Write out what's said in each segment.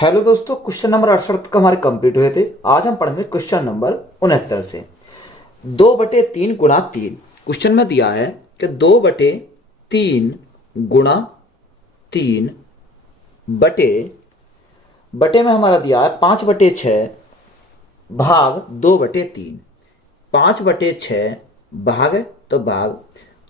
Hello दोस्तों, question number 68 तक हमारे कंप्लीट हुए थे। आज हम पढ़ेंगे क्वेश्चन नंबर 69 से। 2/3 गुणा 3। क्वेश्चन में दिया है कि 2/3 गुणा 3 बटे बटे में हमारा दिया है 5/6 भाग 2/3। 5/6 भाग है तो भाग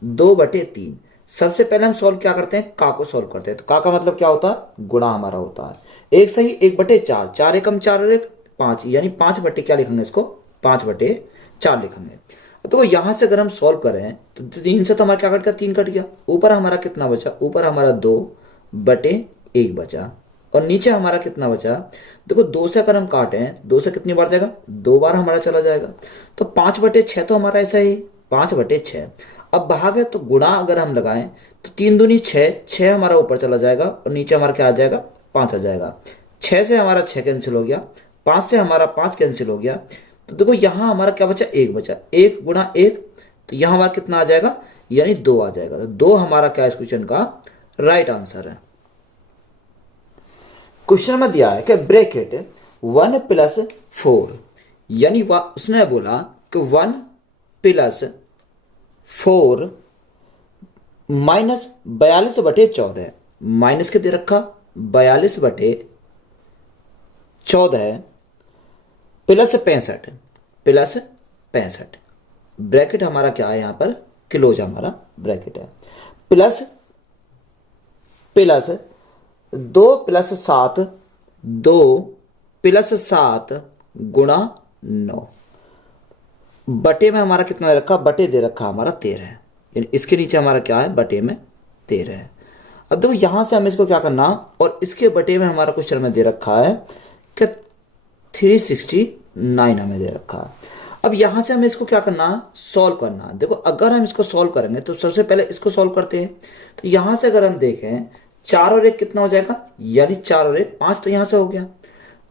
2/3। सबसे पहले हम सॉल्व क्या करते हैं, का को सॉल्व करते हैं। तो का मतलब क्या होता है, गुणा हमारा होता है। एक सही 1/4, 4 एकम 4 और 1 5, यानी 5 बटे क्या लिखेंगे इसको, 5/4 लिखेंगे। तो यहां से अगर हम सॉल्व करें तो 3 से तो हमारा क्या कट गया, 3 कट गया। ऊपर हमारा कितना बचा, ऊपर हमारा 2/1 बचा। और नीचे हमारा कितना बचा, देखो 2 से अगर हम काटें, 2 से कितनी बार जाएगा, 2 बार हमारा चला जाएगा। तो 5/6 तो हमारा ऐसा ही 5/6। अब भाग है तो गुणा अगर हम लगाएं तो 3 दूनी 6, 6 हमारा ऊपर चला जाएगा और नीचे हमारा क्या आ जाएगा, 5 आ जाएगा। 6 से हमारा 6 कैंसिल हो गया, 5 से हमारा 5 कैंसिल हो गया। तो देखो यहां हमारा क्या बचा, 1 बचा। 1 गुणा 1, तो यहां हमारा कितना आ जाएगा, यानी 2 आ जाएगा। तो 2 हमारा क्या इस क्वेश्चन का राइट आंसर है। क्वेश्चन में दिया है कि ब्रैकेट 1 + 4, यानी उसने बोला कि 1 + 4 -42/14, माइनस के दे रखा 42/14 +65 ब्रैकेट हमारा क्या है, यहां पर क्लोज हमारा ब्रैकेट है। प्लस प्लस 2 + 7, 2 + 7 गुणा 9, बटे में हमारा कितना दे रखा, बटे दे रखा हमारा 13 है, यानी इसके नीचे हमारा क्या है, बटे में 13 है। अब देखो यहां से हमें इसको क्या करना, और इसके बटे में हमारा क्वेश्चन में दे रखा है कि 369 हमें दे रखा है। अब यहां से हमें इसको क्या करना, सॉल्व करना। देखो अगर हम इसको सॉल्व करेंगे तो सबसे पहले इसको सॉल्व करते हैं। तो यहां से अगर हम देखें 4 और 1 कितना हो जाएगा, यानी 4 और 1 5, तो यहां से हो गया।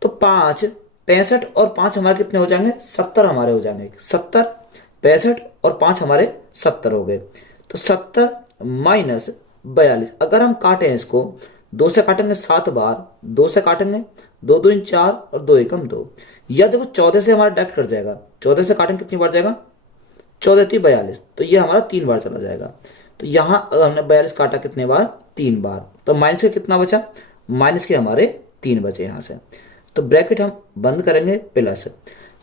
तो 5 65 और 5 हमारे कितने हो जाएंगे, 70 हमारे हो जाएंगे। 70 65 और 5 हमारे 70 हो गए। तो 70 - 42, अगर हम काटें इसको, 2 से काटेंगे 7 बार, 2 से काटेंगे 2 दूनी 4 और 2 एकम 2, या देखो 14 से हमारा डायरेक्ट कट जाएगा। 14 से काटेंगे कितनी बार जाएगा, 14 × 42, तो ये हमारा 3 बार चला जाएगा। तो यहां हमने 42 काटा कितने बार, 3 बार। तो माइनस के कितना बचा, माइनस के हमारे 3 बचे यहां से। तो ब्रैकेट हम बंद करेंगे प्लस।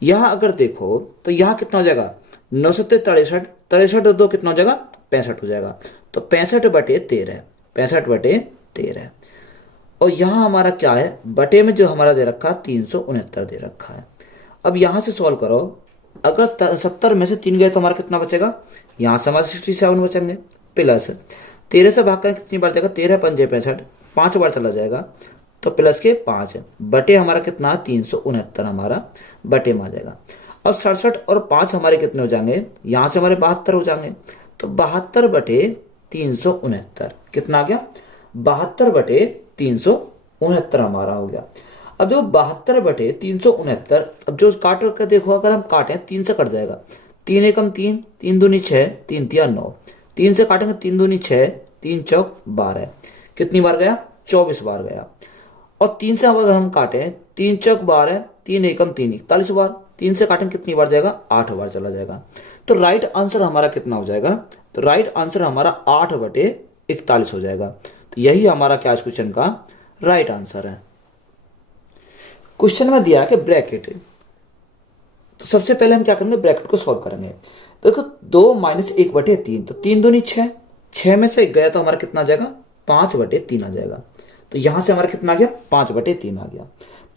यहां अगर देखो तो यहां कितना हो जाएगा, 9 × 7 = 63, 63 और 2 कितना हो जाएगा, 65 हो जाएगा। तो 65/13, 65/13। और यहां हमारा क्या है, बटे में जो हमारा दे रखा 369 दे रखा है। अब यहां से सॉल्व करो, अगर 70 में से 3 गए तो हमारा कितना बचेगा, यहां से हमारे 67 बचेंगे। प्लस 13 से भाग कर कितनी बार जाएगा, 13 × 5 = 65, 5 बार चला जाएगा। तो प्लस के 5 बटे हमारा कितना, 369 हमारा बटे में आ जाएगा। अब 67 और 5 हमारे कितने हो जाएंगे, यहां से हमारे 72 हो जाएंगे। तो 72/369 कितना आ गया, 72/369 हमारा हो गया। अब देखो 72/369, अब जो काट कर देखो, अगर हम काटें 3 से कट जाएगा। 3 एकम 3, 3 दूनी 6, 3 तिया 9, 3 से काटेंगे 3 दूनी 6, 3 चौक 12, कितनी बार गया, 24 बार गया। और 3 से अगर हम काटें, 3 चौक 12, 3 एकम 3, 41 बार। 3 से काटेंगे कितनी बार जाएगा, 8 बार चला जाएगा। तो राइट आंसर हमारा कितना हो जाएगा, तो राइट आंसर हमारा 8/41 हो जाएगा। तो यही हमारा क्या इस क्वेश्चन का राइट आंसर है। क्वेश्चन में दिया है कि ब्रैकेट, तो सबसे पहले हम क्या करेंगे, ब्रैकेट को सॉल्व करेंगे। देखो 2 - 1/3, तो 3 दूनी 6, 6 में से 1 गया तो हमारा कितना आ जाएगा, 5/3 आ जाएगा। तो यहां से हमारा कितना आ गया, 5/3 आ गया।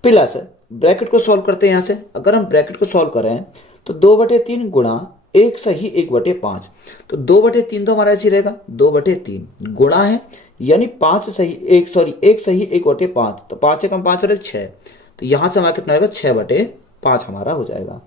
प्लस ब्रैकेट को सॉल्व करते हैं। यहां से अगर हम ब्रैकेट को सॉल्व करें तो 2/3 गुणा 1 सही 1/5, तो 2/3 तो हमारा ऐसे ही रहेगा, 2/3 गुणा है, यानी 5 सही 1 सही 1/5, तो 5 एकम 5 और 6, तो यहां से हमारा कितना आएगा, 6/5 हमारा हो जाएगा।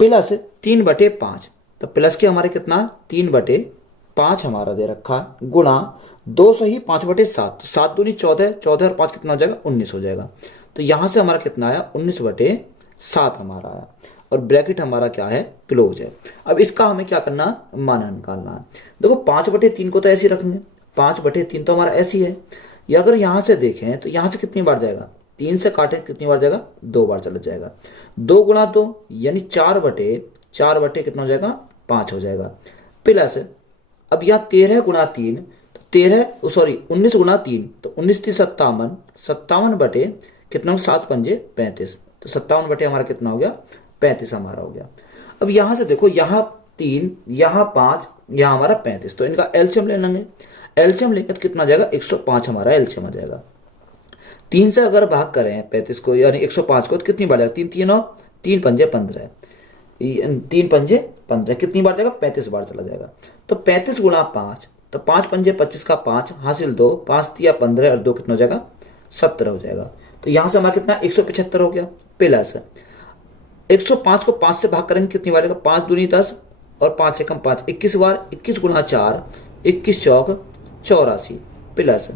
प्लस 3/5, तो प्लस के हमारे कितना, 3/5 हमारा दे रखा, गुणा 2 सही 5/7, तो 7 दूनी 14, 14 और 5 कितना हो जाएगा, 19 हो जाएगा। तो यहां से हमारा कितना आया, 19/7 हमारा आया। और ब्रैकेट हमारा क्या है, क्लोज है। अब इसका हमें क्या करना, माना निकालना है। देखो 5/3 को तो ऐसे ही रखेंगे, 5/3 तो हमारा ऐसी है। या अगर यहां से देखें तो यहां से कितनी बार जाएगा, 3 से काटे कितनी बार जाएगा, 2 बार चला जाएगा। 2 गुणा 2 यानी 4 बटे कितना हो जाएगा, 5 हो जाएगा। प्लस अब यहाँ 13 गुणा 3, तो 19 गुणा 3, तो 19 3 57, 57 बटे कितना हो, 7 पंजे 35, तो 57 बटे हमारा कितना हो गया, 35 हमारा हो गया। अब यहां से देखो, यहाँ 3, यहाँ 5, यहाँ हमारा 35, तो इनका एलसीएम ले लेंगे। एलसीएम लेंगे तो कितना जाएगा, 105 हमारा एलसीएम आ जाएगा। 3 से अगर भाग करें 35 को यानी 105 को, तो कितनी बार जाएगा, 3 3 और 3 पंजे 15, 3 पंजे 15 कितनी बार जाएगा, 35 बार चला जाएगा। तो 35 गुणा 5, तो 5 पंजे 25 का 5 हासिल 2, 5 तिया 15 और 2 कितना हो जाएगा, 17 हो जाएगा। तो यहां से हमारा कितना 175 हो गया। प्लस 105 को 5 से भाग करेंगे कितनी बार जाएगा, 5 दूनी 10 और 5 एकम 5, 21 बार, 21 गुणा 4, 21 चौक 84, प्लस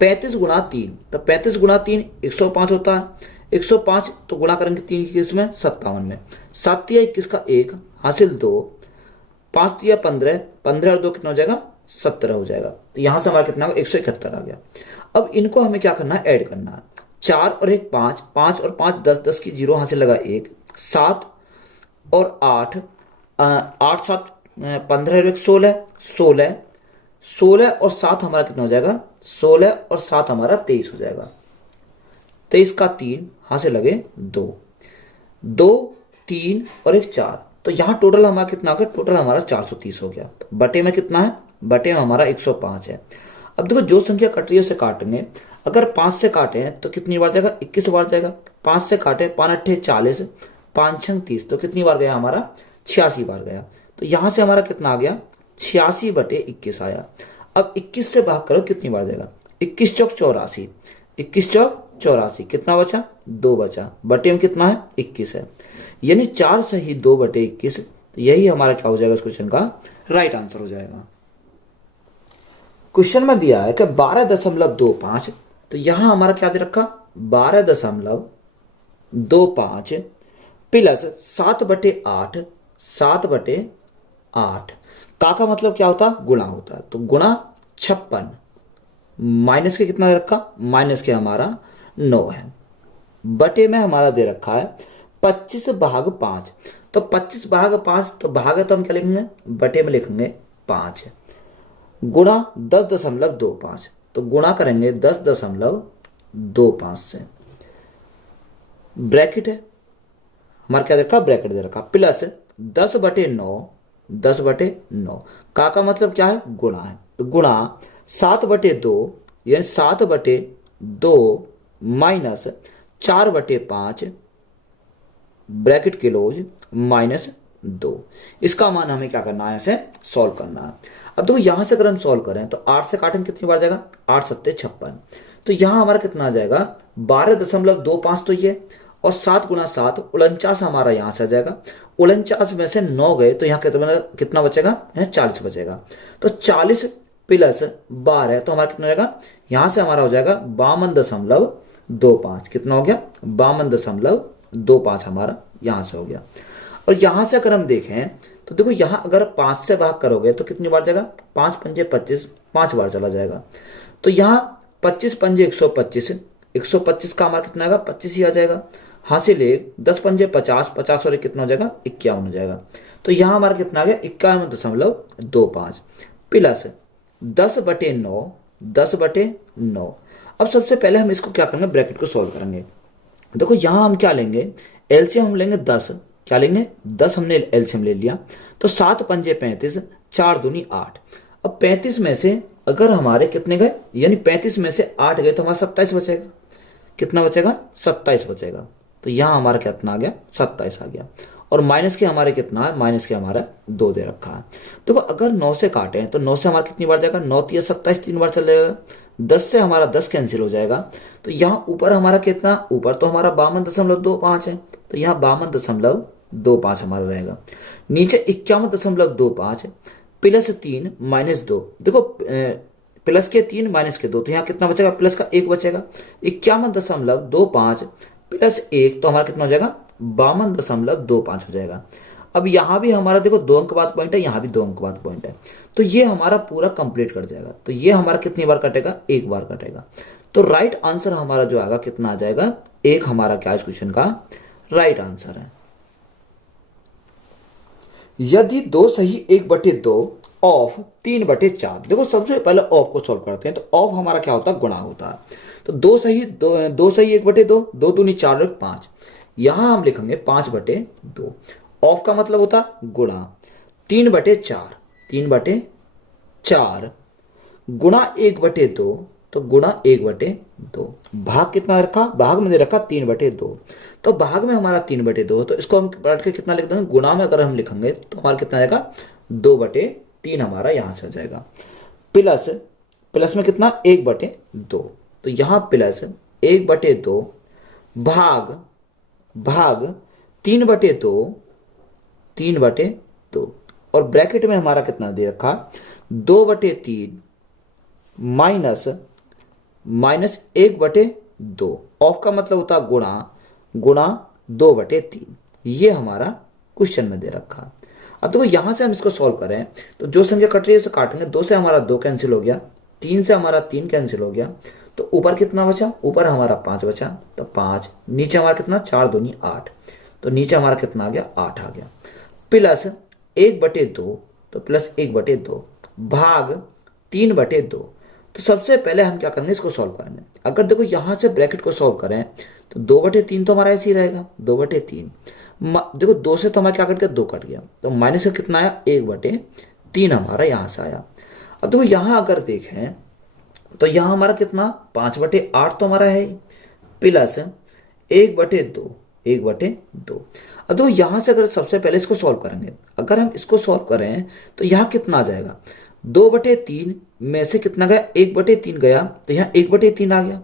35 गुणा 3, तो 35 गुणा 3 105 होता है। 105 तो गुणा करेंगे 3 की किस में, 57 में, 7 तिया 21 का 1 हासिल 2, 5 तिया 15, 15 और 2 कितना हो जाएगा, 17 हो जाएगा। तो यहां से हमारा कितना 171 आ गया। अब इनको हमें क्या करना है, ऐड करना है। 4 और 1 5, 5 और 5 10, 10 की 0 हासिल लगा 1, 7 और 8, 8 7 15 और 1 16, 16, 16 और 7 हमारा कितना हो जाएगा, 16 और 7 हमारा 23 हो जाएगा। 23 का 3 हासिल लगे 2, 2 3 और 1 4, तो यहां टोटल हमारा कितना हो गया, टोटल हमारा 430 हो गया। तो बटे में कितना है, बटे में हमारा 105 है। अब देखो जो संख्या कट रही है उसे काटेंगे। अगर 5 से काटे तो कितनी बार जाएगा, 21 बार जाएगा। 5 से काटे 5 अट्ठे 40, 5 छंग 30, तो कितनी बार गया हमारा, 86 बार गया। तो यहां से हमारा कितना आ गया, 86 बटे 21 आया। अब 21 से भाग करो कितनी बार जाएगा, 21 चौक 84, 21 चौक 84, कितना बचा, 2 बचा। बटे में कितना है, 21 है, यानी 4 सही 2 बटे 21। तो यही हमारा क्या हो जाएगा, इस क्वेश्चन का राइट आंसर हो जाएगा। क्वेश्चन में दिया है कि 12.25, तो यहां हमारा क्या दे रखा, 12.25 प्लस 7 बटे 8, 7 बटे 8 का मतलब क्या होता, गुणा होता है। तो गुणा 56, माइनस के कितना दे रखा, माइनस के हमारा 9 है। बटे में हमारा दे रखा है 25 भाग 5, तो 25 भाग 5, तो भाग तो हम क्या लिखेंगे, बटे में लिखेंगे 5, गुणा 10.25, तो गुणा करेंगे 10.25 से, ब्रैकेट है हमारा क्या दे रखा, ब्रैकेट दे रखा, प्लस 10 बटे 9, 10 बटे 9 का मतलब क्या है, गुणा है। तो गुणा 7 बटे 2 यानी 7 बटे 2 माइनस 4 बटे 5 ब्रैकेट क्लोज माइनस 2। इसका मान हमें क्या करना है, इसे सॉल्व करना है। अब देखो यहां से अगर हम सॉल्व करें तो 8 से काटेंगे कितनी बार जाएगा, 8 सत्ते 56, तो यहां हमारा कितना आ जाएगा 12.25 तो ये, और 7 गुणा 7 49 हमारा यहां से आ जाएगा। 49 में से 9 गए तो यहाँ कितना बचेगा, 40 बचेगा। तो 40 प्लस 12 तो हमारा कितना हो जाएगा, यहां से हमारा हो जाएगा 52.25, कितना हो गया 52.25 हमारा यहां से हो गया। और यहां से अगर हम देखें तो देखो यहां अगर 5 से भाग करोगे तो कितनी बार जाएगा, 5 पंजे 25, 5 बार चला जाएगा। तो यहां 25 पंजे 125, 125 का हमारा कितना आएगा, 25 ही आ जाएगा। हासिल 10 पंजे 50, 50 और कितना हो जाएगा, 51 हो जाएगा। तो यहां हमारा कितना आ गया, 51.25 प्लस 10 बटे 9, 10 बटे 9। अब सबसे पहले हम इसको क्या करेंगे, ब्रैकेट को सोल्व करेंगे। देखो यहां हम क्या लेंगे, एलसीएम हम लेंगे 10, क्या लेंगे 10, हमने एलसीएम ले लिया। तो 7 पंजे 35, 4 दूनी 8। अब 35 में से अगर हमारे कितने गए, यानी 35 में से 8 गए तो हमारा 27 बचेगा। कितना बचेगा, 27 बचेगा। तो यहां हमारा कितना आ गया, 27 आ गया। और माइनस के हमारे कितना है, माइनस के हमारा 2 दे रखा है। देखो अगर 9 से काटें तो 9 से हमारा कितनी बार जाएगा, 9 या 27 3 बार चलेगा। 10 से हमारा 10 कैंसिल हो जाएगा। तो यहाँ ऊपर हमारा कितना, ऊपर तो हमारा 52.25 है, तो यहाँ 52.25 हमारा रहेगा। नीचे 51.25 प्लस 3 माइनस 2। देखो प्लस के 3 माइनस के 2, तो यहाँ कितना बचेगा, प्लस का 1 बचेगा। 51.25 प्लस 1 तो हमारा कितना हो जाएगा, 52.25 हो जाएगा। अब यहां भी हमारा देखो 2 अंक बाद पॉइंट है, यहां भी 2 अंक बाद पॉइंट है। तो ये हमारा पूरा कंप्लीट कर जाएगा। तो ये हमारा कितनी बार कटेगा, 1 बार कटेगा। तो राइट आंसर हमारा जो आएगा कितना आ जाएगा, एक हमारा क्या इस क्वेश्चन का राइट आंसर है। यदि 2 सही 1/2 ऑफ 3/4, देखो सबसे पहले ऑफ को सॉल्व करते हैं। तो ऑफ हमारा क्या होता है, गुणा होता है। तो 2 सही 1/2, 2 दूनी 4 और 5, यहां हम लिखेंगे 5/2। ऑफ का मतलब होता है गुणा, 3/4, 3/4 गुणा 1/2, तो गुणा 1/2। भाग कितना रखा, भाग में रखा 3/2। तो भाग में हमारा 3/2, तो इसको हम पलट के कितना लिख देंगे, गुणा में अगर हम लिखेंगे तो हमारा कितना आएगा, 2/3 हमारा यहां से आ जाएगा। प्लस, प्लस में कितना 1/2, तो यहां प्लस 1/2 भाग, भाग 3/2, 3/2, और ब्रैकेट में हमारा कितना दे रखा, 2/3 माइनस, माइनस 1/2। ऑफ का मतलब होता है गुणा, गुणा 2/3। ये हमारा क्वेश्चन में दे रखा। अब देखो यहां से हम इसको सॉल्व करें तो जो संख्या कट रही है उसे काटेंगे। 2 से हमारा 2 कैंसिल हो गया, 3 से हमारा 3 कैंसिल हो गया, तो ऊपर कितना बचा, ऊपर हमारा 5 बचा, तो 5, नीचे हमारा कितना 4 दूनी 8, तो नीचे हमारा कितना आ गया, 8 आ गया। प्लस 1/2, तो प्लस 1/2 भाग 3/2। तो सबसे पहले हम क्या करेंगे, इसको सॉल्व करेंगे। अगर देखो यहां से ब्रैकेट को सॉल्व करें तो 2/3 तो हमारा ऐसे ही रहेगा, 2/3। देखो 2 से तो हमारा क्या कट गया, 2 कट गया, तो माइनस का कितना आया, 1/3 हमारा यहां से आया। अब देखो यहां अगर देखें तो यहां हमारा कितना 5/8 तो हमारा है, प्लस 1/2, 1/2। अब देखो यहां से अगर सबसे पहले इसको सॉल्व करेंगे, अगर हम इसको सॉल्व करें तो यहां कितना आ जाएगा, 2/3 में से कितना गया, 1/3 गया, तो यहाँ 1/3 आ गया।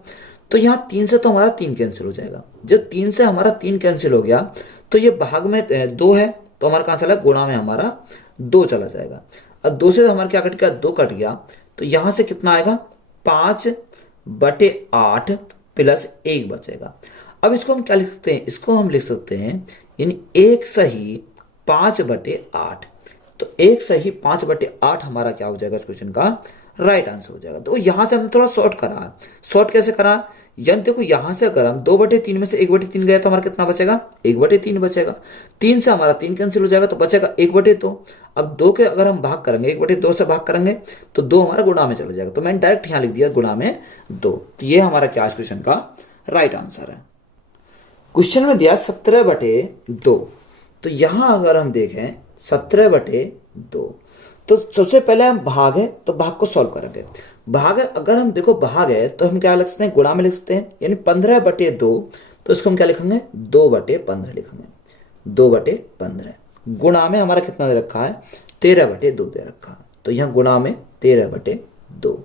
तो यहाँ 3 से तो हमारा 3 कैंसिल हो जाएगा। जब 3 से हमारा 3 कैंसिल हो गया तो ये भाग में 2 है, तो हमारा कहाँ चला, गुणा में हमारा 2 चला जाएगा। अब 2 से हमारा क्या कट गया, 2 कट गया, तो यहां से कितना आएगा, 5/8 प्लस 1 बचेगा। अब इसको हम क्या लिख सकते हैं, इसको हम लिख सकते हैं यानी 1 सही 5/8। तो 1 सही 5/8 हमारा क्या हो जाएगा इस क्वेश्चन का राइट आंसर हो जाएगा। तो यहां से हमने थोड़ा शॉर्ट करा। शॉर्ट कैसे करा, यानी देखो यहां से अगर हम 2/3 में से 1/3 गया तो हमारा कितना बचेगा, 1/3 बचेगा। 3 से हमारा 3 कैंसिल हो जाएगा तो बचेगा 1/2। अब 2 के अगर हम भाग करेंगे, 1/2 से भाग करेंगे तो 2 हमारा गुणा में चला जाएगा। तो मैंने डायरेक्ट यहां लिख दिया गुणा में 2। तो ये हमारा क्या इस क्वेश्चन का राइट आंसर है। क्वेश्चन में दिया 17/2। तो यहां अगर हम देखें 17/2, तो सबसे पहले हम भाग है तो भाग को सॉल्व करेंगे। भाग है अगर हम देखो भाग है तो हम क्या लिख सकते हैं, गुणा में लिख सकते हैं, यानी 15/2। तो इसको हम क्या लिखेंगे, 2/15 लिखेंगे, 2/15। गुणा में हमारा कितना दे रखा है, 13/2 दे रखा है। तो यहां गुणा में 13/2।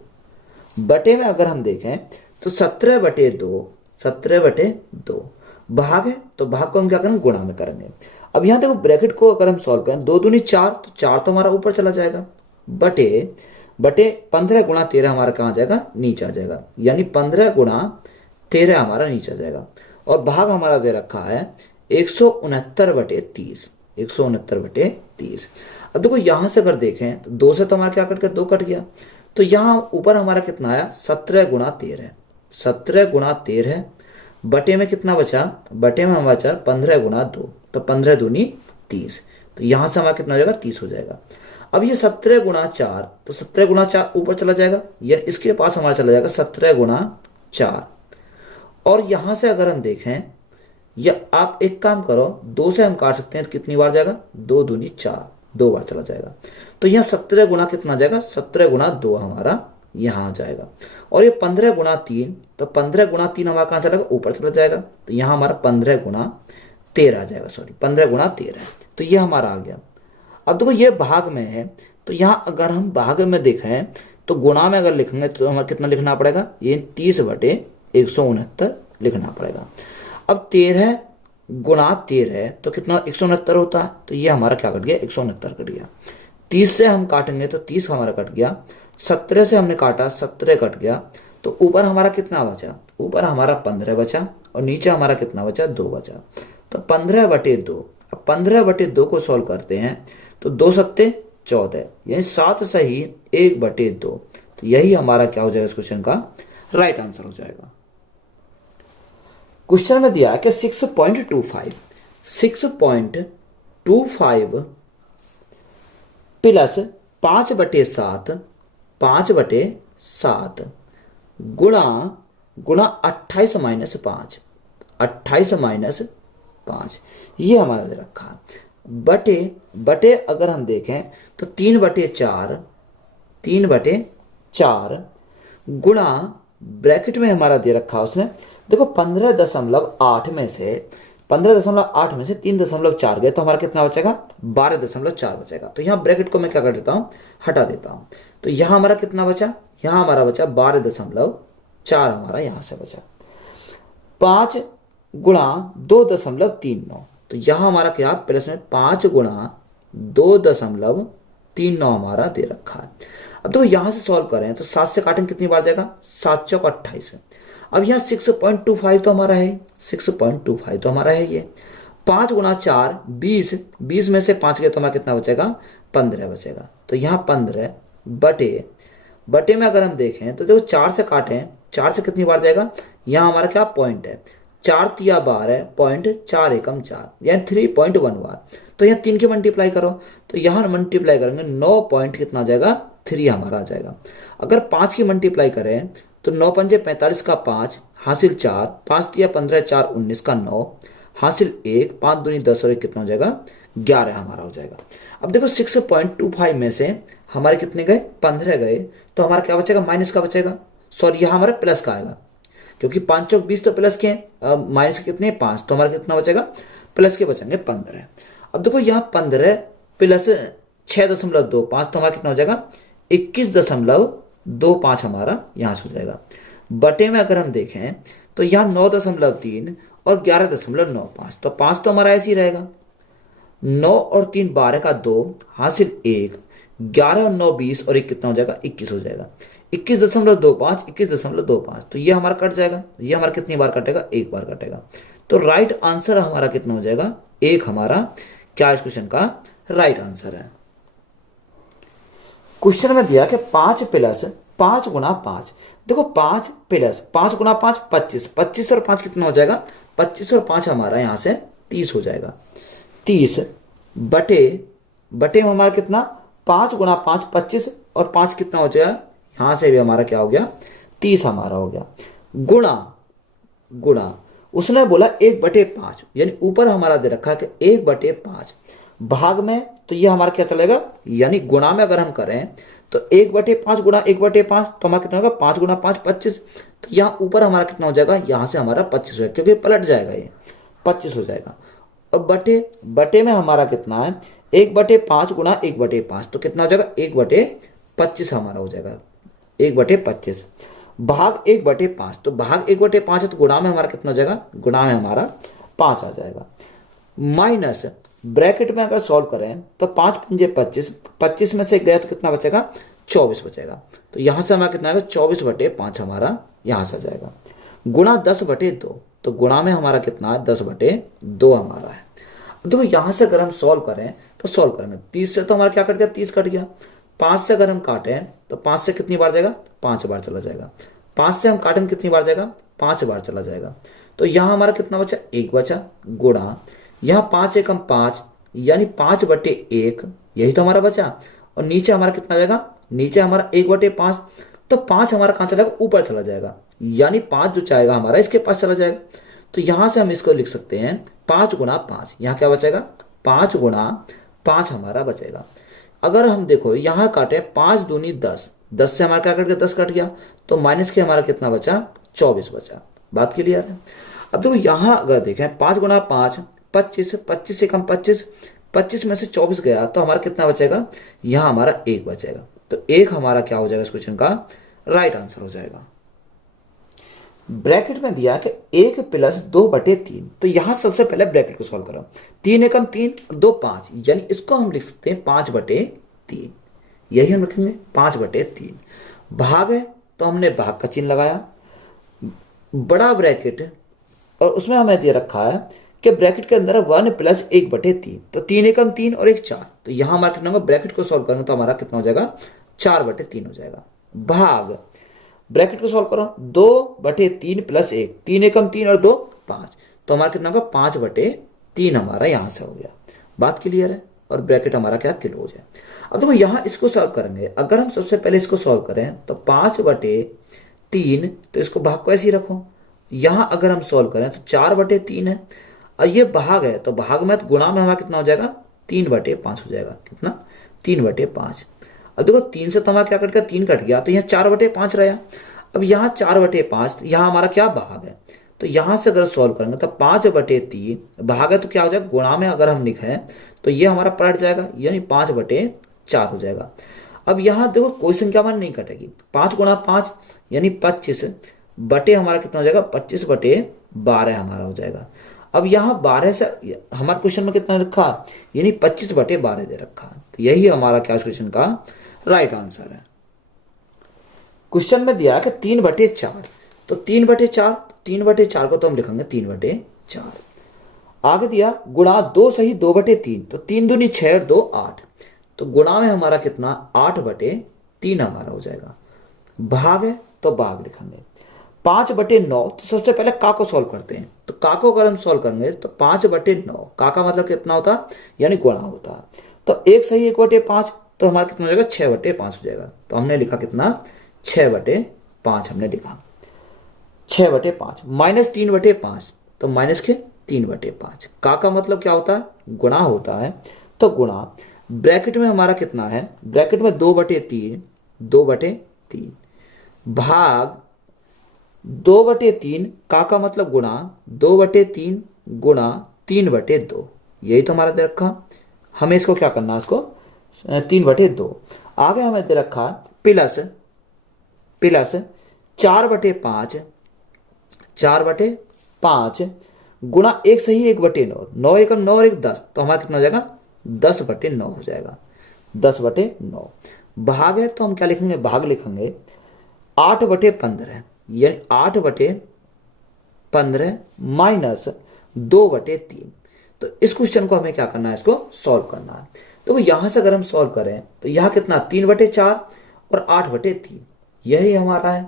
बटे में अगर हम देखें तो 17/2, 17/2। भाग है तो भाग को हम क्या करेंगे, गुणा में करेंगे। अब यहां देखो ब्रैकेट को अगर हम सॉल्व करें, 2 दूनी 4, तो 4 तो हमारा ऊपर चला जाएगा, बटे 15 गुणा 13 हमारा कहां जाएगा, नीचे आ जाएगा, यानी 15 गुणा 13 हमारा नीचे आ जाएगा। और भाग हमारा दे रखा है 169/30, 169/30। अब देखो यहां से अगर देखें तो 2 से तो हमारा क्या कट गया, 2 कट गया, तो यहां ऊपर हमारा कितना आया, 17 गुणा 13, 17 गुणा 13। बटे में कितना बचा, बटे में हमारा बचा 15 गुणा 2, तो 15 दूनी 30। तो यहां से हमारा कितना हो जाएगा, 30 हो जाएगा। अब ये 17 गुणा 4, तो 17 गुणा 4 ऊपर चला जाएगा, यानी इसके पास हमारा चला जाएगा 17 गुणा 4। और यहां से अगर हम देखें, या आप एक काम करो, 2 से हम काट सकते हैं तो कितनी बार जाएगा, 2 दूनी 4, 2 बार चला जाएगा। तो यहाँ 17 गुणा कितना जाएगा, 17 गुणा 2 हमारा यहां आ जाएगा। और ये 15 गुणा 3, तो 15 गुणा 3 हमारा कहां चलेगा, ऊपर चला जाएगा, तो यहां हमारा 15 गुणा 13 आ जाएगा, सॉरी 15 गुणा 13। तो ये हमारा आ गया। अब देखो ये भाग में है, तो यहां अगर हम भाग में देखें तो गुणा में अगर लिखेंगे तो हमें कितना लिखना पड़ेगा, ये 30/169 लिखना पड़ेगा। अब 13 गुणा 13 तो कितना 169 होता है, तो ये हमारा क्या कट गया, 169 कट गया। 30 से हम काटेंगे तो 30 हमारा कट गया, 17 से हमने काटा 17 कट गया, तो ऊपर हमारा कितना बचा, ऊपर हमारा 15 बचा, और नीचे हमारा कितना बचा, 2 बचा। तो 15/2। अब 15/2 को सॉल्व करते हैं तो 2 सत्ते 14, यानी 7 सही 1/2। तो यही हमारा क्या हो जाएगा इस क्वेश्चन का राइट आंसर हो जाएगा। क्वेश्चन में दिया है कि 6.25 प्लस 5/7 5/7 गुणा 28 - 5 ये हमारा दे रखा है। बटे बटे अगर हम देखें तो 3/4 गुणा ब्रैकेट में हमारा दे रखा है उसने, देखो 15.8 में से 3.4 गए तो हमारा कितना बचेगा 12.4 बचेगा। तो यहाँ ब्रैकेट को मैं क्या कर देता हूँ, हटा देता हूँ। तो यहाँ हमारा कितना बचा, यहाँ हमारा बचा 12.4 हमारा यहाँ से बचा। 5 गुणा 2.39 तो यहाँ हमारा क्या प्लस में 5 गुणा 2.39 हमारा दे रखा है। अब तो यहाँ से सॉल्व करें तो 7 से काटेंगे कितनी बार जाएगा, 7 चौक 28 है। अब यहाँ 6.25 तो हमारा है, 6.25 तो हमारा है ये। 5 गुणा 4 20, 20 में से 5 गए तो हमारा कितना बचेगा 15 बचेगा। तो यहाँ 15 बटे में अगर हम देखें तो देखो 4 से काटें, 4 से कितनी बार जाएगा, यहाँ हमारा क्या पॉइंट है 4 तिया 12 पॉइंट 4 एकम 4 यानी 3.1 बार। तो यहाँ 3 की मल्टीप्लाई करो तो यहाँ मल्टीप्लाई करेंगे 9 पॉइंट कितना जाएगा 3 हमारा आ जाएगा। अगर 5 की मल्टीप्लाई करें तो 9 पंजे 45 का 5 हासिल 4, 5 तिया 15 4 19 का 9 हासिल 1, 5 दूनी 10 और 1 कितना हो जाएगा 11 हमारा हो जाएगा। अब देखो 6.25 में से हमारे कितने गए 15 गए तो हमारा क्या बचेगा माइनस का बचेगा, सॉरी यहाँ हमारा प्लस का आएगा क्योंकि 5 चौक 20 तो प्लस के हैं, माइनस के कितने 5 तो हमारा कितना बचेगा प्लस के बचेंगे 15। अब देखो यहाँ 15 प्लस 6.25 तो हमारा कितना हो जाएगा 21.25 हमारा यहाँ से हो जाएगा। बटे में अगर हम देखें तो यहाँ 9.3 और 11.95 तो 5 तो हमारा ऐसे ही रहेगा। 9 और 3 12 का 2 हासिल 1, 11 और 9 20 और 1 कितना हो जाएगा 21 हो जाएगा। 21.25 तो ये हमारा कट जाएगा, ये हमारा कितनी बार कटेगा 1 बार कटेगा। तो राइट आंसर हमारा कितना हो जाएगा 1 हमारा क्या इस क्वेश्चन का राइट आंसर है। क्वेश्चन में दिया कि 5 प्लस 5 गुणा 5, देखो 5 प्लस 5 गुणा 5 25, 25 और 5 कितना हो जाएगा 25 और 5 हमारा यहां से 30 हो जाएगा। 30 बटे में हमारा कितना 5 गुणा 5 25 और 5 कितना हो जाएगा यहां से भी हमारा क्या हो गया 30 हमारा हो गया। गुणा उसने बोला 1/5 यानी ऊपर हमारा दे रखा है कि 1/5 भाग में तो ये हमारा क्या चलेगा यानी गुणा में अगर हम करें तो 1/5 गुणा 1/5 तो हमारा कितना होगा 5 गुणा 5 25। तो यहाँ ऊपर हमारा कितना हो जाएगा यहाँ से हमारा 25 हो जाएगा क्योंकि पलट जाएगा ये 25 हो जाएगा। और बटे में हमारा कितना है 1/5 गुणा 1/5 तो कितना हो जाएगा 1/25 हमारा हो जाएगा 1/25 भाग 1/5 तो भाग 1/5 है तो गुणा में हमारा कितना हो जाएगा गुणा में हमारा 5 आ जाएगा। माइनस ब्रैकेट में अगर सॉल्व करें तो 5 पंजे 25, 25 में से गया तो कितना बचेगा 24 बचेगा। तो यहां से हमारा कितना आएगा 24/5 हमारा यहां से आ जाएगा। गुणा 10/2 तो गुणा में हमारा कितना है 10/2 हमारा है। देखो यहां से अगर हम सॉल्व करें तो सॉल्व करेंगे 30 से तो हमारा क्या कट गया 30 कट गया। 5 से अगर हम काटें तो 5 से कितनी बार जाएगा 5 बार चला जाएगा। 5 से हम काटें कितनी बार जाएगा 5 बार चला जाएगा। तो यहां हमारा कितना बचा 1 बचा। गुणा यहाँ 5 एकम 5 यानी 5/1 यही तो हमारा बचा। और नीचे हमारा कितना जाएगा नीचे हमारा 1/5 तो 5 हमारा कहाँ चला जाएगा ऊपर चला जाएगा यानी 5 जो चाहेगा हमारा इसके पास चला जाएगा। तो यहां से हम इसको लिख सकते हैं 5 गुणा 5 यहाँ क्या बचेगा 5 गुणा 5 हमारा बचेगा। अगर हम देखो यहाँ काटे 5 दूनी 10, 10 से हमारा क्या कट गया 10 कट गया तो माइनस के हमारा कितना बचा 24 बचा। बात क्लियर है। अब देखो यहाँ अगर देखें 5 गुणा 5 25, 25 से कम 25, 25 में से 24 गया तो हमारा कितना बचेगा यहाँ हमारा 1 बचेगा। तो 1 हमारा क्या हो जाएगा इस क्वेश्चन का राइट आंसर हो जाएगा। ब्रैकेट में दिया कि 1 प्लस 2/3 तो यहां सबसे पहले ब्रैकेट को सॉल्व करो 3 एकम 3 और 2 5 यानी इसको हम लिख सकते हैं 5/3 यही हम रखेंगे 5/3। भाग है तो हमने भाग का चिन्ह लगाया। बड़ा ब्रैकेट और उसमें हमें दे रखा है कि ब्रैकेट के अंदर 1 प्लस 1/3 तो 3 एकम 3 और 1 4 तो यहां हमारा कितना होगा ब्रैकेट को सॉल्व करेंगे तो हमारा कितना हो जाएगा 4/3 हो जाएगा। भाग ब्रैकेट को सॉल्व करो, 2/3 + 1, 3 एकम 3 और 2 5, तो हमारा कितना होगा 5/3 हमारा यहां से हो गया। बात क्लियर है। और ब्रैकेट हमारा क्या क्लोज है। अब देखो यहां इसको सॉल्व करेंगे, अगर हम सबसे पहले इसको सॉल्व करें तो 5/3, तो इसको भाग को ऐसे ही रखो। यहां अगर हम सॉल्व करें तो 4/3 है, और ये भाग है तो भाग में तो गुणा में हमारा कितना हो जाएगा 3/5 हो जाएगा। कितना 3/5। अब देखो 3 से तो हमारा क्या कट गया 3 कट गया, तो यहाँ 4/5 रहा। अब यहाँ 4/5, यहाँ हमारा क्या भाग है, तो यहां से अगर सॉल्व करेंगे तो 5/3 भाग है तो क्या हो जाएगा गुणा में अगर हम लिखें तो ये हमारा पलट जाएगा, यानी 5/4 हो जाएगा। अब यहाँ देखो कोई संख्या हमारी नहीं कटेगी, 5 × 5 यानी 25 बटे हमारा कितना हो जाएगा 25/12 हमारा हो जाएगा। अब यहाँ 12 से हमारे क्वेश्चन में कितना रखा, यानी 25/12 दे रखा, तो यही हमारा क्या क्वेश्चन का राइट आंसर है। क्वेश्चन में दिया कि 3/4, तो 3/4 को तो हम लिखेंगे 3/4। आगे दिया गुणा 2 सही 2/3, तो 3 दूनी 6 और 2 8, तो गुणा में हमारा कितना 8/3 हमारा हो जाएगा। भाग है तो भाग लिखेंगे। 5/9, तो सबसे पहले का को सॉल्व करते हैं, तो का को अगर हम सॉल्व करेंगे तो 5/9, का मतलब कितना होता, यानी गुणा होता। तो 1 सही 1/5, तो हमारा कितना हो जाएगा 6/5 हो जाएगा। तो हमने लिखा कितना 6/5 हमने लिखा 6/5 माइनस 3/5, तो माइनस के 3/5। का मतलब क्या होता है गुणा होता है, तो गुणा ब्रैकेट में हमारा कितना है, ब्रैकेट में 2/3 भाग 2/3, का मतलब गुणा 2/3 गुणा 3/2, यही तो हमारा दे रखा। हमें इसको क्या करना है, इसको 3/2। आगे हमें दे रखा प्लस 4/5 गुणा 1 सही 1/9, 9 एकम 9 और 1 10, तो हमारा कितना हो जाएगा 10/9 हो जाएगा। 10/9 भाग है तो हम क्या लिखेंगे, भाग लिखेंगे 8/15, यानी 8/15 माइनस 2/3। तो इस क्वेश्चन को हमें क्या करना है, इसको सॉल्व करना है। तो यहां से अगर हम सॉल्व करें तो यहां कितना 3/4 और 8/3, यही हमारा है।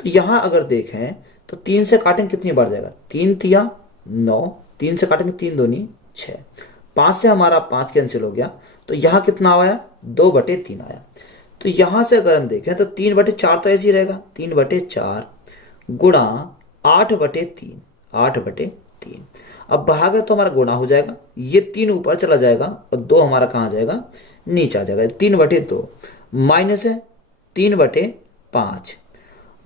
तो यहां अगर देखें तो 3 से काटेंगे कितनी बार जाएगा, 3 तिया 9, 3 से काटेंगे 3 दूनी 6, 5 से हमारा 5 कैंसिल हो गया, तो यहां कितना आया 2/3 आया। तो यहां से अगर हम देखें तो 3/4 तो ऐसे ही रहेगा, 3/4 गुणा 8/3। अब भाग है तो हमारा गुणा हो जाएगा, ये 3 ऊपर चला जाएगा और 2 हमारा कहाँ जाएगा नीचे आ जाएगा। 3/2 माइनस है 3/5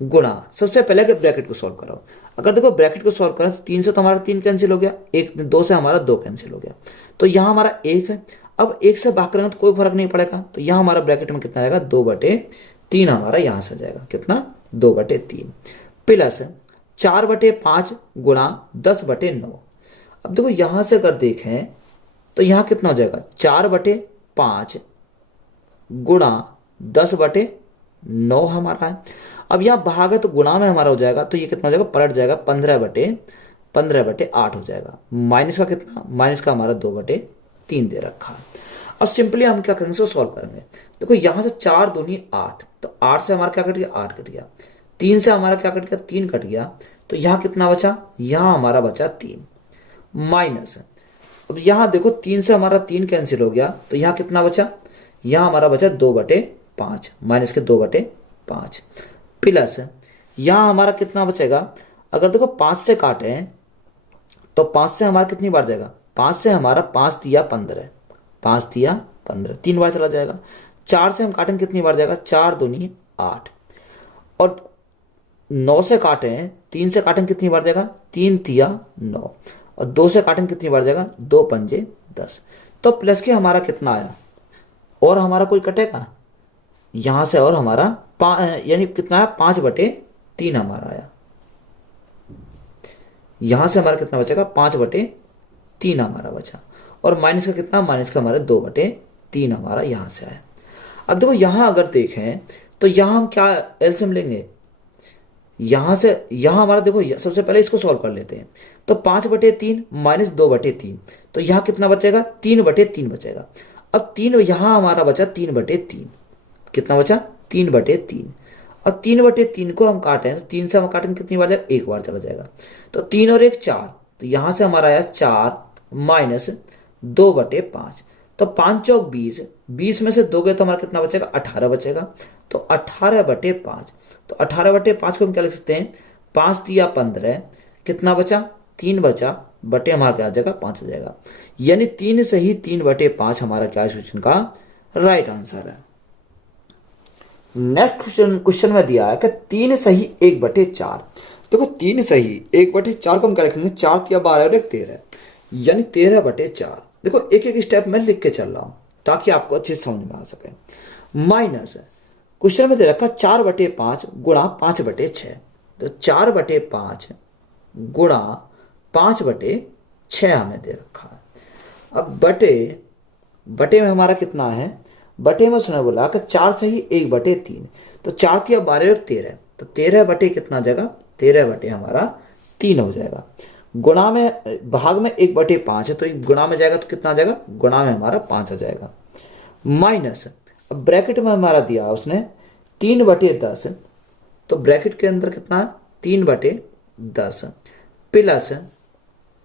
गुणा, सबसे पहले के ब्रैकेट को सॉल्व करो। अगर देखो ब्रैकेट को सॉल्व करें तो 3 से तो हमारा 3 कैंसिल हो गया, 2 से हमारा 2 कैंसिल हो गया, तो यहाँ हमारा 1 है। अब 1 से भाग करेंगे तो कोई फर्क नहीं पड़ेगा, तो यहाँ हमारा ब्रैकेट में कितना आएगा 2/3 हमारा यहाँ से जाएगा, कितना 2/3 प्लस 4/5 गुणा 10/9। अब देखो यहां से अगर देखें तो यहां कितना हो जाएगा 4/5 गुणा 10/9 हमारा है। अब यहां भाग है तो गुणा में हमारा हो जाएगा, तो ये कितना हो जाएगा पलट जाएगा 15/8 हो जाएगा। माइनस का कितना, माइनस का हमारा 2/3 दे रखा है। अब सिंपली हम क्या करेंगे, इसको सॉल्व करेंगे। देखो यहां से 4 दूनी 8, तो 8 से हमारा क्या कट गया 8 कट गया, 3 से हमारा क्या कट गया 3 कट गया, तो यहां कितना बचा, यहां हमारा बचा 3 माइनस। अब यहां देखो 3 से हमारा 3 कैंसिल हो गया, तो यहां कितना बचा, यहां हमारा बचा 2/5 माइनस के 2/5 प्लस यहां हमारा कितना बचेगा, अगर देखो 5 से काटे तो 5 से हमारा कितनी बार जाएगा, 5 से हमारा 5 तिया 15, 5 तिया 15 3 बार चला जाएगा। 4 से हम काटेंगे कितनी बार जाएगा, 4 दूनी 8, और 9 से काटें 3 से काटेंगे कितनी बार जाएगा, 3 तिया 9, और 2 से काटेंगे कितनी बार जाएगा, 2 पंजे 10। तो प्लस के हमारा कितना आया, और हमारा कोई कटेगा यहां से, और हमारा यानी कितना है 5/3 हमारा आया। यहां से हमारा कितना बचेगा 5/3 हमारा बचा, और माइनस का कितना, माइनस का हमारा 2/3 हमारा यहां से आया। अब देखो यहां अगर देखें तो यहां हम क्या एलसीएम लेंगे, यहां से यहां हमारा देखो सबसे पहले इसको सॉल्व कर लेते हैं। तो 5/3 माइनस 2/3, तो यहां कितना बचेगा 3/3 बचेगा। अब 3 यहां हमारा बचा 3/3, कितना बचा 3/3, अब 3/3 को हम काटें तो 3 से हम काटेंगे कितनी बार जाएगा, एक बार चला जाएगा। तो 3 और 1 4, तो यहां से हमारा आया 4 माइनस 2/5। तो 5 चौक 20, 20 में से 2 गए तो हमारा कितना बचेगा, 18 बचेगा। तो 18/5, तो 18/5 को हम क्या लिख सकते हैं, 5 दिया 15, कितना बचा, 3 बचा, बटे हमारा क्या आ जाएगा, 5 आ जाएगा। यानी 3 से ही 3/5 हमारा क्या क्वेश्चन का राइट आंसर है। नेक्स्ट क्वेश्चन में दिया है कि 3 सही 1/4। देखो 3 सही 1/4 को हम क्या लिखेंगे, 4 या 12 और 1 13, यानी 13/4। देखो एक एक स्टेप में लिख के चल रहा हूं ताकि आपको अच्छे से समझ में आ सके। माइनस क्वेश्चन में दे रखा 4/5 गुणा 5/6, तो 4/5 गुणा 5/6 हमें दे रखा है। अब बटे में हमारा कितना है, बटे में उसने बोला कि 4 सही 1/3, तो 4 या 12 और 13, तो 13 बटे कितना जाएगा, 13 बटे हमारा 3 हो जाएगा। गुणा में भाग में 1/5 है, तो गुणा में जाएगा तो कितना आ जाएगा, गुणा में हमारा 5 आ जाएगा। माइनस अब ब्रैकेट में हमारा दिया उसने 3/10, तो ब्रैकेट के अंदर कितना है, 3/10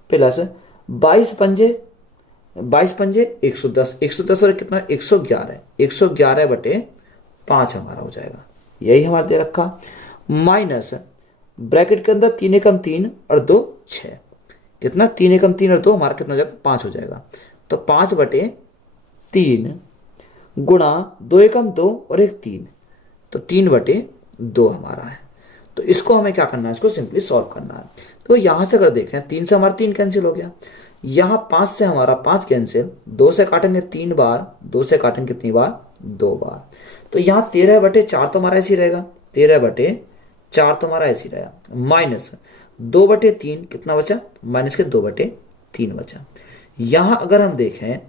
प्लस 22 पंजे 110, 110 और कितना 111, 111/5 हमारा हो जाएगा। यही हमारा दे रखा। माइनस ब्रैकेट के अंदर 3 एकम 3 और 2 6, कितना 3 एकम 3 और 2 हमारा कितना हो जाएगा, 5 हो जाएगा। तो 5/3 गुणा 2 एकम 2 और 1 3, तो 3/2 हमारा है। तो इसको हमें क्या करना है, इसको सिंपली सॉल्व करना है। तो यहां से अगर देखें 3 से हमारा 3 कैंसिल हो गया, यहां 5 से हमारा 5 कैंसिल, 2 से काटेंगे 3 बार, 2 से काटेंगे कितनी बार, 2 बार। तो यहां 13/4 तो हमारा ऐसे ही रहेगा, 13/4 तो हमारा ऐसे ही रहेगा। माइनस 2/3 कितना बचा, माइनस के 2/3 बचा। यहां अगर हम देखें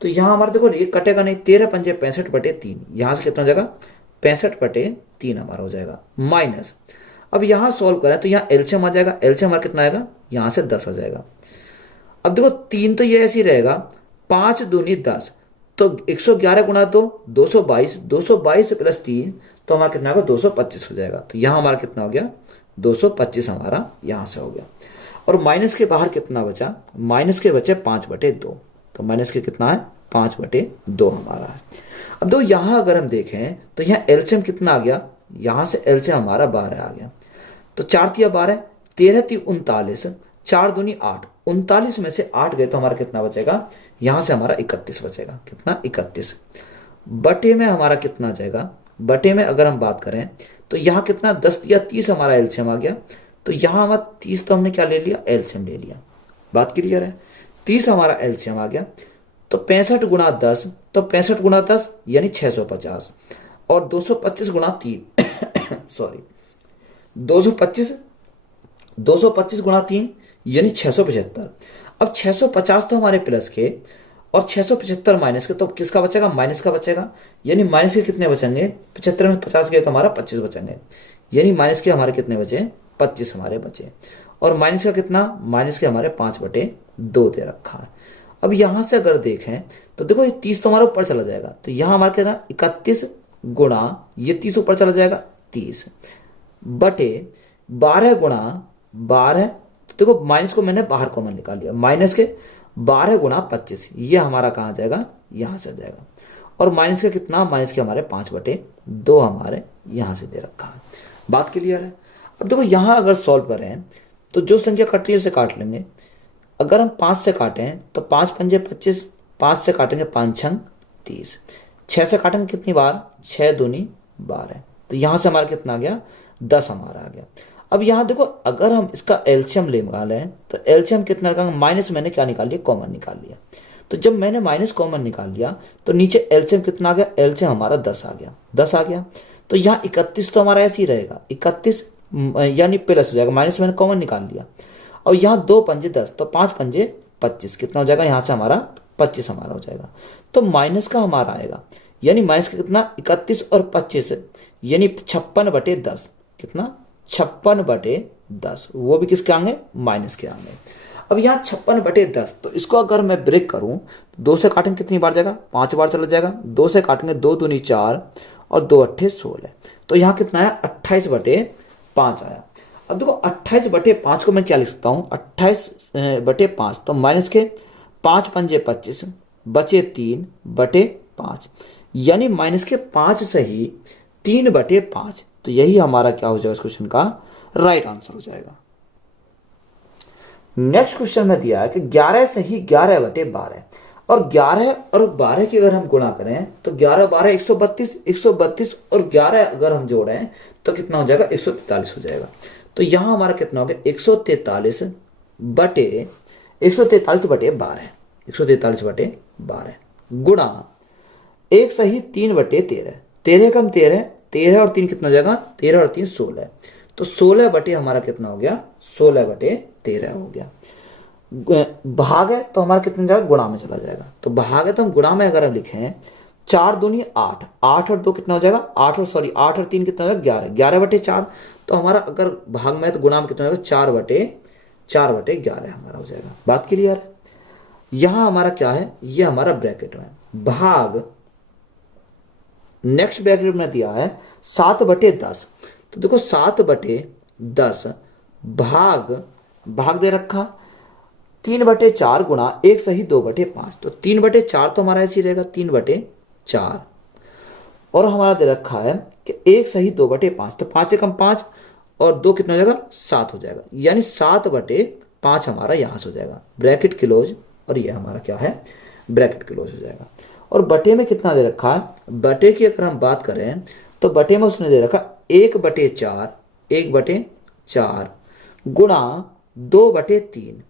तो यहां हमारा देखो ये कटेगा नहीं, 13 पंजे 65/3, यहां से कितना हो जाएगा, 65/3 हमारा हो जाएगा। माइनस अब यहां सॉल्व करें तो यहां एलसीएम आ जाएगा, एलसीएम हमारा कितना आएगा, यहां से 10 आ जाएगा। अब देखो 3 तो ये ऐसे ही रहेगा, 5 दूनी 10, तो 111 गुणा 2 222, 222 प्लस 3 तो हमारा कितना होगा, 225 हो जाएगा। तो यहां हमारा कितना हो गया, 225 हमारा यहां से हो गया। और माइनस के बाहर कितना बचा, माइनस के बचे 5/2, तो माइनस के कितना है, 5/2 हमारा है। अब दो यहां अगर हम देखें तो यहां एलसीएम कितना आ गया, यहां से एलसीएम हमारा 12 आ गया। तो 4 तिया 12, 13 × 3 = 39, 4 दूनी 8, 39 में से 8 गए तो हमारा कितना बचेगा, यहां से हमारा 31 बचेगा। कितना, 31 बटे में हमारा कितना आ जाएगा, बटे में अगर हम बात करें तो यहां कितना 10 या 30 हमारा एलसीएम आ गया। तो यहां हमारा 30 तो हमने क्या ले लिया, एलसीएम ले लिया। बात क्लियर है, 30 हमारा एलसीएम आ गया। तो 65 गुणा 10, तो 65 गुणा 10 यानी 650, और 225 गुणा 3 सॉरी 225 गुणा 3 यानी 675। अब 650 तो हमारे प्लस के और 675 माइनस के, तो किसका बचेगा, माइनस का बचेगा। यानी माइनस के कितने बचेंगे, 75 में 50 गए तो हमारा 25 बचेंगे, यानी माइनस के हमारे कितने बचे, 25 हमारे बचे। और माइनस का कितना, माइनस के हमारे 5/2 दे रखा है। अब यहां से अगर देखें तो देखो ये 30 तो हमारा ऊपर चला जाएगा, तो यहां हमारा कितना 31 गुणा ये 30 ऊपर चला जाएगा 30 बटे 12 गुणा 12, तो देखो माइनस को मैंने बाहर कॉमन निकाल लिया, माइनस के 12 गुणा 25, ये हमारा कहां जाएगा, यहां से जाएगा। और माइनस का कितना, माइनस के हमारे 5/2 हमारे यहां से दे रखा है। बात क्लियर है। अब देखो यहां अगर सॉल्व करें तो जो संख्या कट रही है उसे काट लेंगे। अगर हम 5 से काटें तो 5 पंजे 25, 5 से काटेंगे 5 छंग 30, 6 से काटेंगे कितनी बार, 6 दूनी 12, तो यहां से हमारा कितना आ गया, 10 हमारा आ गया। अब यहां देखो अगर हम इसका एलसीएम ले निकालें तो एलसीएम कितना निकालेंगे, माइनस मैंने क्या निकाल लिया, कॉमन निकाल लिया। तो जब मैंने माइनस कॉमन निकाल लिया तो नीचे एलसीएम कितना आ गया, एलसीएम हमारा 10 आ गया, 10 आ गया। तो यहाँ 31 तो हमारा ऐसे ही रहेगा, 31 यानी प्लस हो जाएगा, माइनस मैंने कॉमन निकाल लिया। और यहाँ 2 पंजे 10, तो 5 पंजे 25, कितना हो जाएगा, यहाँ से हमारा 25 हमारा हो जाएगा। तो माइनस का हमारा आएगा, यानी माइनस का कितना, 31 और 25 यानी 56/10, कितना 56/10, वो भी किसके आएंगे, माइनस के आएंगे। अब यहाँ 56/10, तो इसको अगर मैं ब्रेक करूं तो 2 से काटेंगे कितनी बार जाएगा, 5 बार चला जाएगा। 2 से काटेंगे 2 दूनी 4 और 2 × 8 = 16। तो यहाँ कितना है 28/5 आया। अब देखो 28/5 को मैं क्या लिख सकता हूँ, 28/5 तो माइनस के 5 × 5 = 25 बचे 3/5, यानी माइनस के 5 से ही 3/5। तो यही हमारा क्या हो जाएगा इस क्वेश्चन का राइट आंसर हो जाएगा। नेक्स्ट क्वेश्चन में दिया है कि 11 से ही 11/12 और 11 और 12 की अगर हम गुणा करें तो 11 12 132, 132 और 11 अगर हम जोड़ें तो कितना हो जाएगा 143 हो जाएगा। तो यहां हमारा कितना हो गया 143/12, 143/12 गुणा 1 सही 3/13, 13 कम 13, 13 और 3 कितना हो जाएगा 13 और 3 16, तो 16 हमारा कितना हो गया 16/13 हो गया। भाग है तो हमारा कितना जाएगा गुणा में चला जाएगा। तो भाग है तो हम गुणा में अगर हम लिखें 4 दूनी 8, 8 और 2 कितना हो जाएगा 8 और 3 कितना हो जाएगा 11, 11/4। तो हमारा अगर भाग में है तो गुणा में कितना हो जाएगा 4/11 हमारा हो जाएगा। बात क्लियर है। यहां हमारा क्या है, ये हमारा ब्रैकेट में भाग, नेक्स्ट ब्रैकेट में दिया है 7/10। तो देखो 7/10 भाग दे रखा 3/4 गुणा 1 सही 2/5। तो 3/4 तो हमारा ऐसे ही रहेगा 3/4, और हमारा दे रखा है कि 1 सही 2/5, तो 5 कम 5 और 2 कितना हो जाएगा 7 हो जाएगा, यानी 7/5 हमारा यहां से हो जाएगा। ब्रैकेट क्लोज, और ये हमारा क्या है ब्रैकेट क्लोज हो जाएगा। और बटे में कितना दे रखा है, बटे की अगर हम बात करें तो बटे में उसने दे रखा 1/4 गुणा 2/3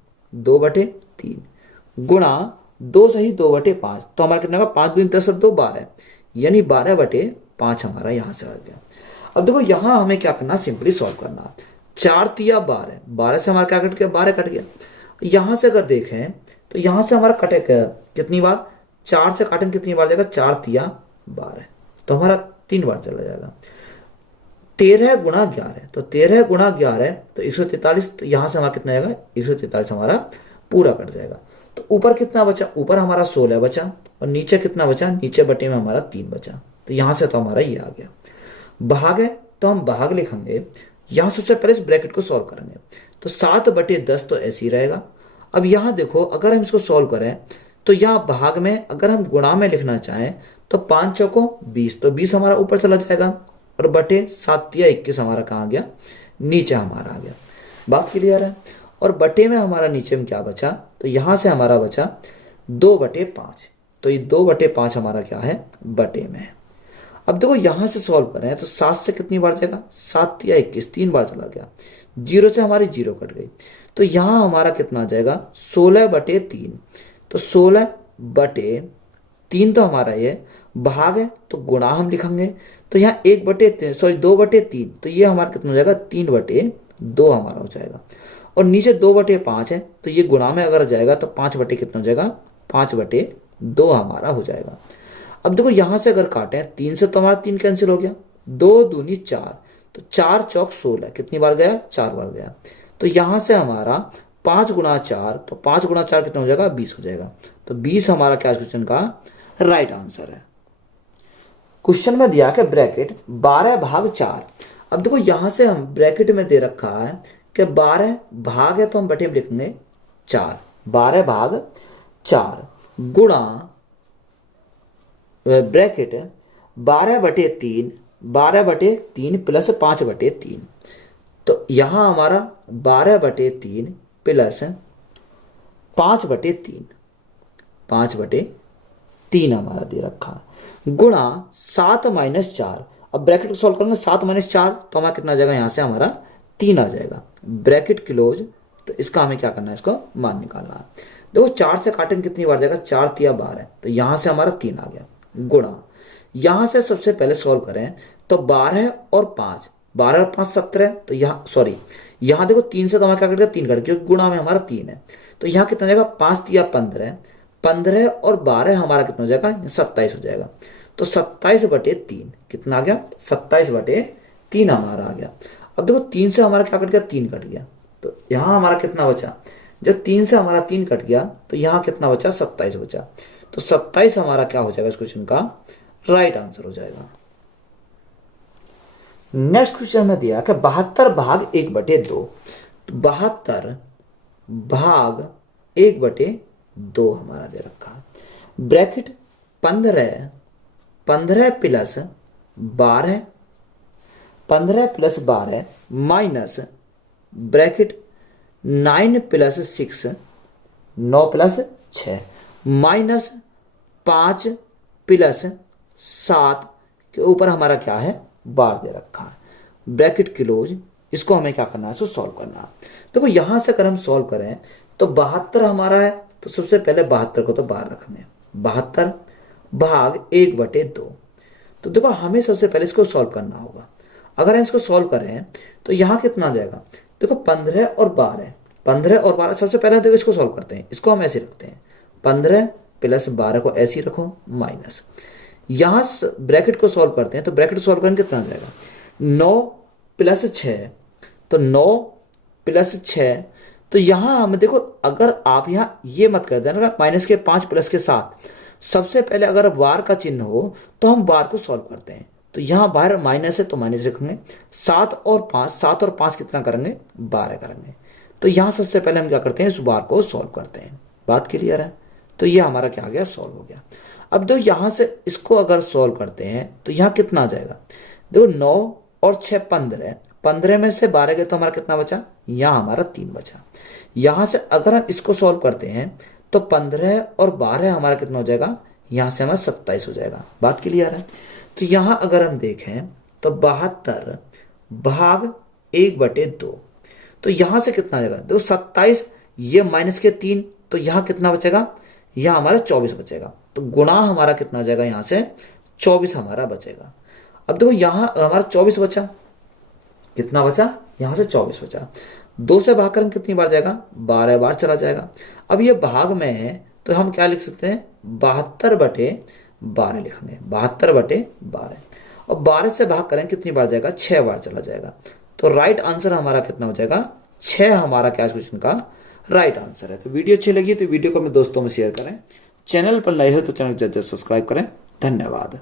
गुणा 2 सही 2/5। तो हमारा कितना होगा 5 दूनी 10 और 2 12, यानी 12/5 हमारा यहां से आ गया। अब देखो यहां हमें क्या करना, सिंपली सॉल्व करना। 4 तिया 12, 12 से हमारा क्या कट गया 12 कट गया। यहां से अगर देखें तो यहां से हमारा कटे कितनी बार, 4 से काटेंगे कितनी बार जाएगा 4 तिया 12, तो हमारा 3 बार चला जाएगा। 13 गुणा 11, तो 13 गुणा 11 तो 143, तो यहां से हमारा कितना आएगा 143 हमारा पूरा कट जाएगा। तो ऊपर कितना बचा, ऊपर हमारा 16 बचा, और नीचे कितना बचा, नीचे बटे में हमारा 3 बचा। तो यहां से तो हमारा ये आ गया। भाग है तो हम भाग लिखेंगे, यहां सबसे पहले इस ब्रैकेट को सॉल्व करेंगे। तो 7/10 तो ऐसे ही रहेगा। अब यहां देखो अगर हम इसको सॉल्व करें तो यहां भाग में अगर हम गुणा में लिखना चाहें तो 5 चौको 20, तो 20 हमारा ऊपर चला जाएगा, और बटे 7 तिया 21 हमारा कहाँ गया नीचे हमारा आ गया। बात क्लियर है। और बटे में हमारा नीचे में क्या बचा, तो यहां से हमारा बचा 2/5, तो ये 2/5 हमारा क्या है बटे में है। अब देखो यहां से सॉल्व करें तो 7 से कितनी बार जाएगा 7 तिया 21, 3 बार चला गया, 0 से हमारी 0 कट गई। तो यहां हमारा कितना आ जाएगा 16/3, तो 16/3 तो हमारा ये भाग है तो गुणा हम लिखेंगे। तो यहाँ 2/3, तो ये हमारा कितना हो जाएगा 3/2 हमारा हो जाएगा। और नीचे 2/5 है तो ये गुणा में अगर जाएगा तो 5 कितना हो जाएगा 5/2 हमारा हो जाएगा। अब देखो यहां से अगर काटे 3 से तो हमारा 3 कैंसिल हो गया, 2 दूनी 4, तो 4 चौक 16 कितनी बार गया 4 बार गया। तो यहां से हमारा 5 गुणा 4, तो 5 गुणा 4 कितना हो जाएगा 20 हो जाएगा। तो 20 हमारा क्या क्वेश्चन का राइट आंसर है। क्वेश्चन में दिया कि ब्रैकेट 12/4। अब देखो यहां से हम ब्रैकेट में दे रखा है कि 12 भाग है तो हम बटे में लिखेंगे 4, 12/4 गुणा ब्रैकेट 12/3, 12/3 प्लस 5/3। तो यहां हमारा 12/3 प्लस 5/3, 5/3 हमारा दे रखा गुणा 7 - 4। अब ब्रैकेट को सॉल्व करेंगे 7 - 4 तो हमारा कितना आ जाएगा, यहां से हमारा 3 आ जाएगा। ब्रैकेट क्लोज, तो इसका हमें क्या करना है, इसको मान निकालना है। देखो 4 से काटेंगे कितनी बार जाएगा 4 तिया 12, तो यहां से हमारा 3 आ गया गुणा। यहां से सबसे पहले सॉल्व करें तो 12 और 5, 12 और 5 17, तो यहां देखो 3 से तो हमारा क्या कट गया 3 कट, क्योंकि गुणा में हमारा 3 है। तो यहां कितना जाएगा 5 तिया 15, 15 और 12 हमारा कितना हो जाएगा 27 हो जाएगा। तो 27/3 कितना आ गया 27/3 हमारा आ गया। अब देखो 3 से हमारा क्या कट गया 3 कट गया, तो यहां हमारा कितना बचा, जब 3 से हमारा 3 कट गया तो यहां कितना बचा 27 बचा। तो 27 हमारा क्या हो जाएगा इस क्वेश्चन का राइट आंसर हो जाएगा। नेक्स्ट क्वेश्चन में दिया कि 72/1/2, तो 72/1/2 हमारा दे रखा है। Bracket 15 plus 12, 15 plus 12 minus bracket 9 plus 6, 9 plus 6 minus 5 plus 7 के ऊपर हमारा क्या है, बार दे रखा है, ब्रैकेट क्लोज। इसको हमें क्या करना है, इसको सॉल्व करना है। देखो यहां से अगर हम सॉल्व करें तो 72 हमारा है, तो सबसे पहले 72 को तो बाहर रखने, 72/1/2। तो देखो हमें सबसे पहले इसको सॉल्व करना होगा। अगर हम इसको सॉल्व करें तो यहां कितना आ जाएगा, देखो 15 और 12, 15 और 12 सबसे पहले देखो इसको सॉल्व करते हैं, इसको हम ऐसे रखते हैं, 15 प्लस 12 को ऐसे ही रखो माइनस, यहां ब्रैकेट को सॉल्व करते हैं तो ब्रैकेट सॉल्व करेंगे कितना आ जाएगा, 9 प्लस 6, तो 9 प्लस 6, तो यहां हम देखो अगर आप यहां ये मत कर देना माइनस के 5 प्लस के 7, सबसे पहले अगर बार का चिन्ह हो तो हम बार को सॉल्व करते हैं, तो यहां बाहर माइनस है तो माइनस रखेंगे, 7 और 5 कितना करेंगे, 12 करेंगे। तो यहां सबसे पहले हम क्या करते हैं, इस बार को सॉल्व करते हैं। बात क्लियर है, तो ये हमारा क्या आ गया, सॉल्व हो गया। अब देखो यहां से इसको अगर सॉल्व करते हैं तो यहां कितना आ जाएगा, देखो 9 और 6 15, 15 में से 12 गए तो हमारा कितना बचा, यहां हमारा 3 बचा। यहां से अगर हम इसको सॉल्व करते हैं तो 15 और 12 हमारा कितना हो जाएगा, यहां से हमारा 27 हो जाएगा। बात क्लियर है। तो यहां अगर हम देखें तो 72/1/2, तो यहां से कितना आ जाएगा, देखो 27, ये माइनस के 3, तो यहां कितना बचेगा, यहां हमारा 24 बचेगा। तो गुणा हमारा कितना आ जाएगा, यहां से 24 हमारा बचेगा। अब देखो यहां हमारा 24 बचा, कितना बचा, यहां से 24 बचा, 2 से भाग कर कितनी बार जाएगा, 12 बार चला जाएगा। अब ये भाग में है तो हम क्या लिख सकते हैं, 72/12 लिखेंगे, 72/12, और 12 से भाग करें कितनी बार जाएगा, 6 बार चला जाएगा। तो राइट आंसर हमारा कितना हो जाएगा, 6 हमारा क्या क्वेश्चन का राइट आंसर है। तो वीडियो अच्छी लगी तो वीडियो को अपने दोस्तों में शेयर करें, चैनल पर नए हो तो चैनल को सब्सक्राइब करें। धन्यवाद।